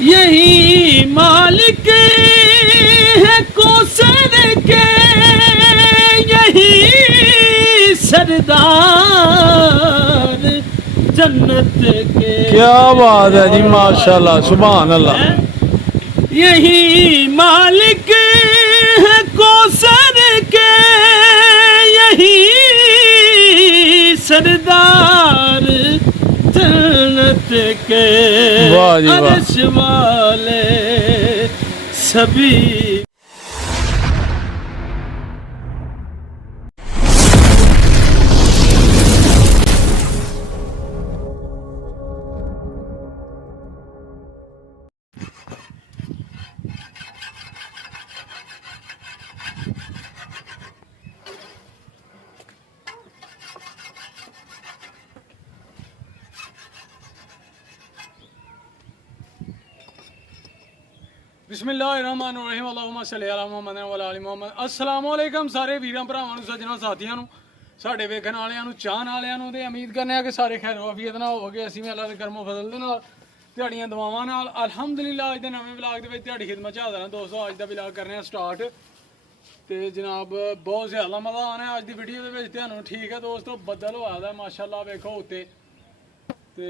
यही मालिक है कौसर के, यही सरदार जन्नत के। क्या बात है जी, माशाल्लाह सुभान अल्लाह। यही मालिक है कौसर के, यही सरदार जन्नत के। वाह जी वाह। अर्श वाले सभी बिस्मिल्लाहिर्रहमानिर्रहीम अल्लाहुम्मा सल्ली अला मुहम्मद व अला आलि मुहम्मद। अस्सलामु अलैकुम सारे वीरां भरावां नूं, सज्जनां साथियां नूं, साडे वेखण वालियां नूं, चाहण वालियां नूं ते उम्मीद करने आ कि सारे खैर वाफियत नाल होवोगे। असीं भी अल्लाह दे करमो फजल दे नाल दिहाड़ियां दुआवां नाल अल्हम्दुलिल्लाह अज दे नवें व्लॉग दे विच दिहाड़ी खिदमत च हाज़र हां दोस्तों। अज दा व्लॉग करने आ स्टार्ट ते जनाब बहुत ज़्यादा मज़ा आना है अज दी वीडियो दे विच। तुहानूं ठीक है दोस्तों, बदल होया दा माशाअल्लाह, वेखो उत्ते ते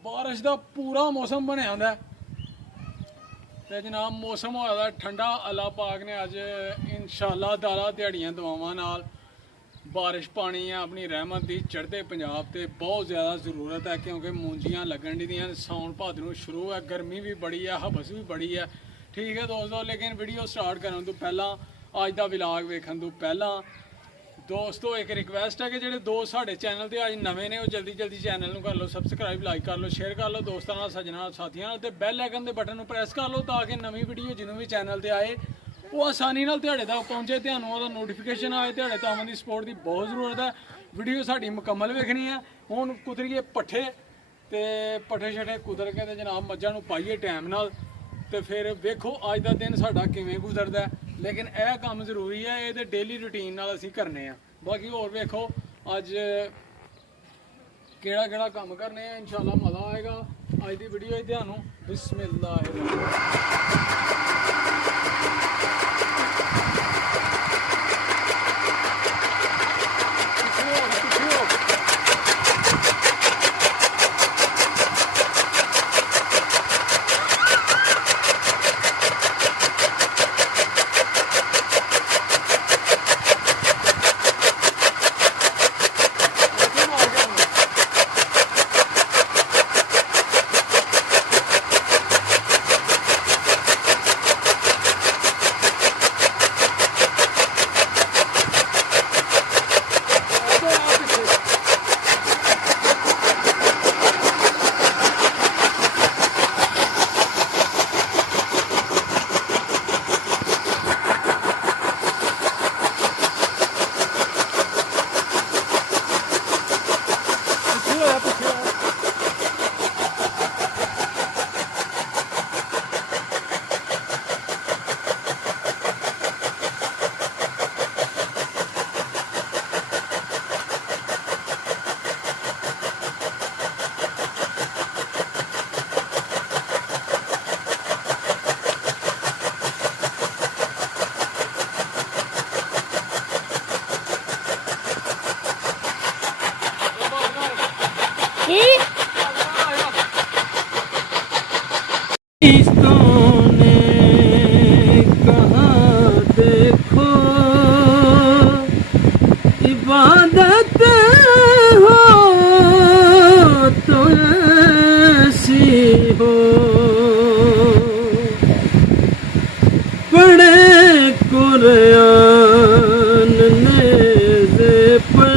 बारिश दा पूरा मौसम बनिया होंदा ते जनाब मौसम होया दा ठंडा। अल्लाह पाक ने अज इंशाअल्लाह ताला दिहाड़ियां दुआवां नाल बारिश पानी है अपनी रहमत दी चढ़ते पंजाब ते बहुत ज़्यादा ज़रूरत है, क्योंकि मूंजियां लगन दियां, सौन भादरों शुरू है, गर्मी भी बड़ी है, हबस भी बड़ी है। ठीक है दोस्तों, लेकिन वीडियो स्टार्ट करने तो पहला अज दा व्लॉग वेखण तो पहला दोस्तों एक रिक्वेस्ट है कि जो दोस्त साढ़े चैनल पर अज नवे ने जल्दी जल्दी चैनल को कर लो सबसक्राइब, लाइक कर लो, शेयर कर लो दोस्तों नाल, सज्जनां साथियां नाल, ते बैल आइकन के बटन प्रेस कर लो ताकि नवी वीडियो जिन्हों भी चैनल पर आए वो आसानी नाल तुहाडे तक पहुँचे, तुहानूं ओहदा नोटिफिकेशन आए। तुहाडे तावां दी सपोर्ट की बहुत ज़रूरत है। वीडियो साडी मुकम्मल वेखनी है। हुण कुतरिए पट्ठे ते पट्ठे शट्ठे कुतर के ते जनाब मज्झां नूं पाइए टाइम नाल ते फिर वेखो अज दा दिन साडा किवें गुजरदा है। लेकिन यह काम जरूरी है, ये तो डेली रूटीन नाल असीं करने आ। बाकी होर वेखो अज केड़ा केड़ा काम करने हैं, इंशाअल्लाह मज़ा आएगा अज दी वीडियो च। तुहानूं इबादत हो तो ऐसी हो, पढ़े कुरान नेज़े पर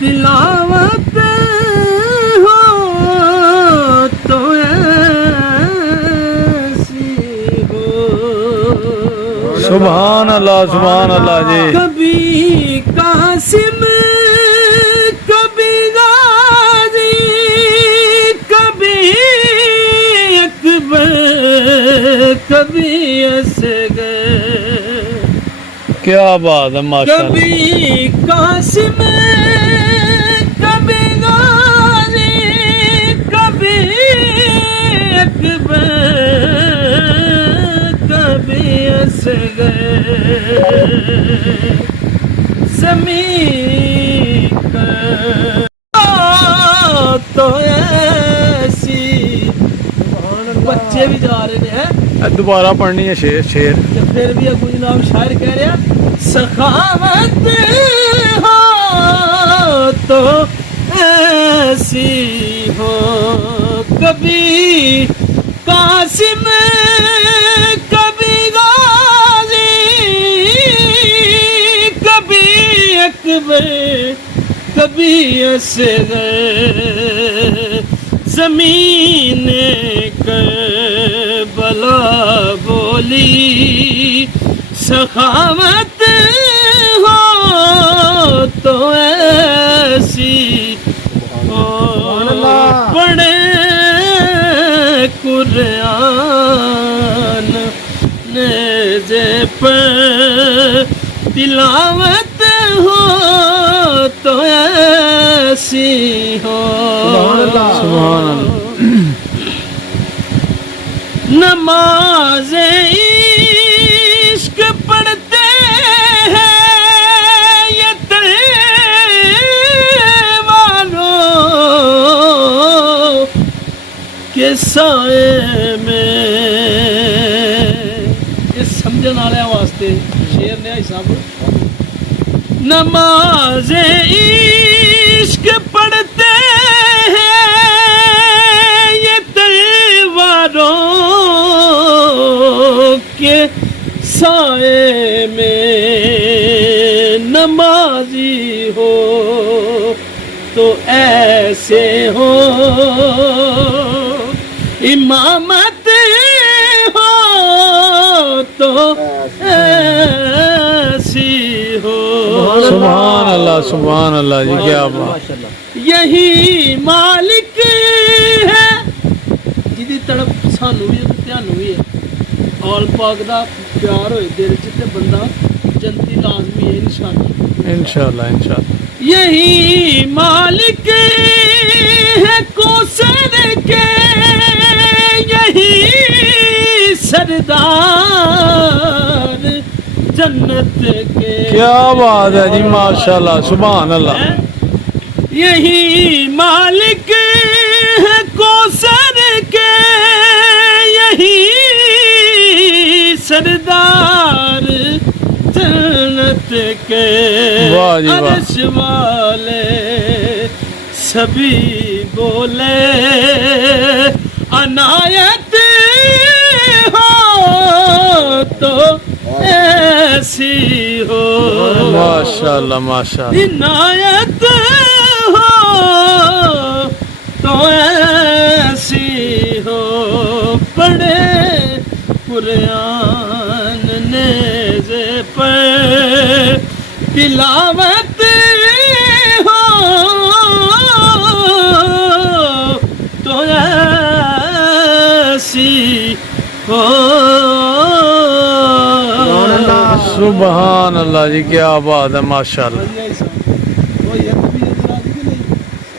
तिलावत हो तो ऐसी हो। सुभान अल्लाह जी। कभी कासिम कभी गाजी कभी अकबर कभी असगर, क्या बात है माशाअल्लाह। कभी कासिम कभी गाजी कभी गए ज़मीं तो ऐसी बच्चे भी जा रहे हैं दोबारा पढ़नी है शेर शेर तो फिर भी अबू जनाब शायर कह रहे हैं सखावत हो तो ऐसी हो कभी कासिम कभी गाजी कभी अकबर कभी असग़र ज़मीन करबला बोली सखावत हो तो ऐसी हो पढ़े कुरान नेज़े पर तिलावत हो तो ऐसी हो सुभान अल्लाह। नमाज इश्क पढ़ते हैं ये वालों के साए में इस समझने वाले वास्ते शेर ने हिसाब नमाज इश्क पढ़ते हैं ये तलवारों के साए में नमाजी हो तो ऐसे हो इमामत हो तो ऐसी हो सुभान अल्लाह जी क्या बात यही मालिक है जिदी तड़प सानू भी ध्यानू भी है औल पाक दा प्यार होए दिल च ते बंदा जन्नती लाजमी है निशानी इंशाअल्लाह इंशाअल्लाह यही मालिक है कौसर के यही सरदार जन्नत के क्या बात है जी माशाल्लाह सुभान अल्लाह यही मालिक है कौसर के यही सरदार जन्नत के वाह जी वाह। अर्श वाले सभी बोले अनायत हो तो ऐसी हो माशाल्लाह माशाल्लाह इनायत हो तो ऐसी हो पढ़े कुरान नेज़े पर तिलावत हो तो ऐसी हो सुभान अल्लाह जी क्या बात है माशाल्लाह वो ये